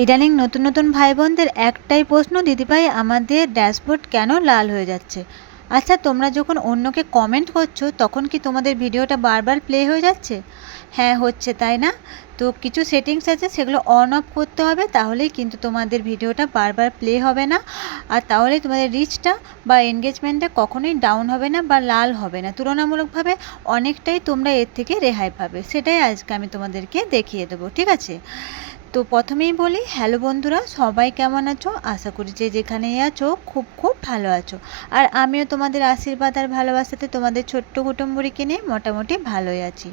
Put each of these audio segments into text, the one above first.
ইদানিং নতুন নতুন ভাই বোনদের একটাই প্রশ্ন, দিদিভাই আমাদের ড্যাশবোর্ড কেন লাল হয়ে যাচ্ছে? আচ্ছা, তোমরা যখন অন্যকে কমেন্ট করছো তখন কি তোমাদের ভিডিওটা বারবার প্লে হয়ে যাচ্ছে? হ্যাঁ, হচ্ছে, তাই না? তো কিছু সেটিংস আছে, সেগুলো অন অফ করতে হবে, তাহলেই কিন্তু তোমাদের ভিডিওটা বারবার প্লে হবে না। আর তাহলে তোমাদের রিচটা বা এনগেজমেন্টটা কখনোই ডাউন হবে না বা লাল হবে না। তুলনামূলকভাবে অনেকটাই তোমরা এর থেকে রেহাই পাবে। সেটাই আজকে আমি তোমাদেরকে দেখিয়ে দেবো, ঠিক আছে? তো প্রথমেই বলি, হ্যালো বন্ধুরা, সবাই কেমন আছো? আশা করি যে যেখানেই আছো খুব খুব ভালো আছো। আর আমিও তোমাদের আশীর্বাদ আর ভালোবাসাতে তোমাদের ছোট্ট কুটুম্বরিকে নিয়ে মোটামুটি ভালোই আছি।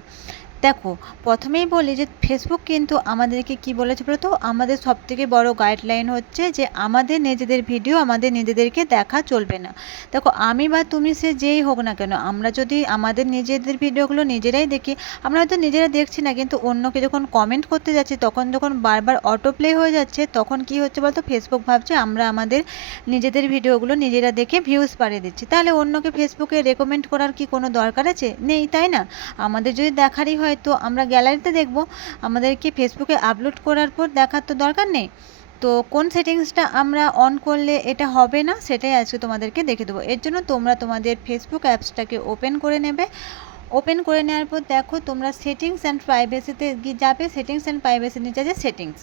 দেখো, প্রথমেই বলি যে ফেসবুক কিন্তু আমাদেরকে কি বলেছে বলো তো, আমাদের সবথেকে বড় গাইডলাইন হচ্ছে যে আমাদের নিজেদের ভিডিও আমাদের নিজেদেরকে দেখা চলবে না। দেখো, আমি বা তুমি সে যেই হোক না কেন, আমরা যদি আমাদের নিজেদের ভিডিওগুলো নিজেরাই দেখি, আমরা হয়তো নিজেরা দেখছি না, কিন্তু অন্যকে যখন কমেন্ট করতে যাচ্ছি তখন যখন বারবার অটো প্লে হয়ে যাচ্ছে, তখন কি হচ্ছে বলতো, ফেসবুক ভাবছে আমরা আমাদের নিজেদের ভিডিওগুলো নিজেরা দেখে ভিউজ বাড়িয়ে দিচ্ছি। তাহলে অন্যকে ফেসবুকে রেকমেন্ড করার কি কোনো দরকার আছে? নেই, তাই না? আমাদের যদি দেখারই হয় তো আমরা গ্যালারিতে দেখব, আমাদেরকে ফেসবুকে আপলোড করার পর দেখার তো দরকার নেই। তো কোন সেটিংসটা আমরা অন করলে এটা হবে না, সেটাই আজকে তোমাদেরকে দেখে দেবো। এর জন্য তোমরা তোমাদের ফেসবুক অ্যাপসটাকে ওপেন করে নেবে। ওপেন করে নেওয়ার পর দেখো, তোমরা সেটিংস অ্যান্ড প্রাইভেসিতে যাবে। সেটিংস অ্যান্ড প্রাইভেসির নিচে যে সেটিংস,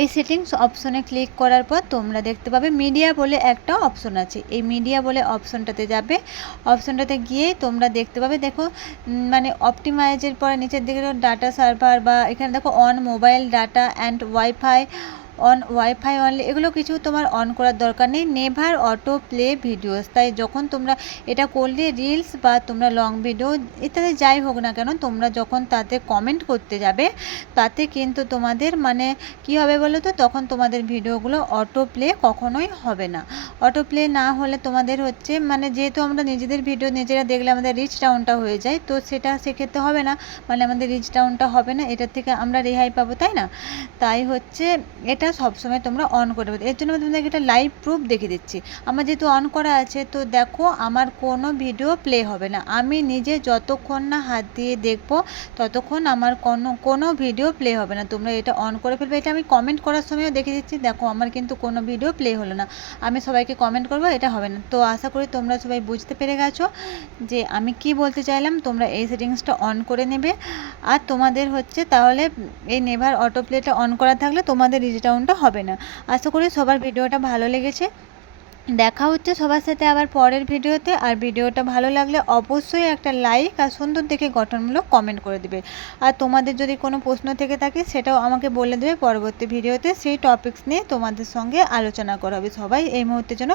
এই সেটিংস অপশনে ক্লিক করার পর তোমরা দেখতে পাবে মিডিয়া বলে একটা অপশন আছে। এই মিডিয়া বলে অপশনটাতে যাবে। অপশনটাতে গিয়ে তোমরা দেখতে পাবে, দেখো মানে অপটিমাইজের পরে নিচের দিকে ডাটা সার্ভার, বা এখানে দেখো on mobile data and wifi, on wifi only, এগুলো কিছু তোমার অন করার দরকার নেই। নেভার অটো প্লে ভিডিওস, তাই যখন তোমরা এটা করলে রিলস বা তোমরা লং ভিডিও ইত্যাদি যাই হোক না কেন, তোমরা যখন তাতে কমেন্ট করতে যাবে, তাতে কিন্তু তোমাদের মানে কি হবে বলো তো, তখন তোমাদের ভিডিওগুলো অটো প্লে কখনোই হবে না। অটো প্লে না হলে তোমাদের হচ্ছে মানে, যেহেতু আমরা নিজেদের ভিডিও নিজেরা দেখলে আমাদের রিচ ডাউনটা হয়ে যায়, তো সেটা সেক্ষেত্রে হবে না, মানে আমাদের রিচ ডাউনটা হবে না, এটার থেকে আমরা রেহাই পাবো, তাই না? তাই হচ্ছে এটা সবসময় তোমরা অন করে দেবে। এর জন্য আমি তোমাদেরকে একটা লাইভ প্রুফ দেখিয়ে দিচ্ছি। আমার যেহেতু অন করা আছে, তো দেখো আমার কোনো ভিডিও প্লে হবে না। আমি নিজে যতক্ষণ না হাত দিয়ে দেখবো ততক্ষণ আমার কোনো ভিডিও প্লে হবে না। তোমরা এটা অন করে ফেলবে। এটা আমি কমেন্ট করার সময়ও দেখে দিচ্ছি, দেখো আমার কিন্তু কোনো ভিডিও প্লে হলো না। আমি সবাইকে কমেন্ট করবো, এটা হবে না। তো আশা করি তোমরা সবাই বুঝতে পেরে গেছো যে আমি কি বলতে চাইলাম। তোমরা এই সেটিংসটা অন করে নেবে। আর তোমাদের হচ্ছে তাহলে এই নেভার অটো প্লেটা অন করা থাকলে তোমাদের রিচ ডাউনটা হবে না। আশা করি সবার ভিডিওটা ভালো লেগেছে। দেখা হচ্ছে সবার সাথে আবার পরের ভিডিওতে। আর ভিডিওটা ভালো লাগলে অবশ্যই একটা লাইক আর সুন্দর দেখে গঠনমূলক কমেন্ট করে দেবে। আর তোমাদের যদি কোনো প্রশ্ন থেকে থাকে সেটাও আমাকে বলে দেবে, পরবর্তী ভিডিওতে সেই টপিকস নিয়ে তোমাদের সঙ্গে আলোচনা করা হবে। সবাই এই মুহূর্তের জন্য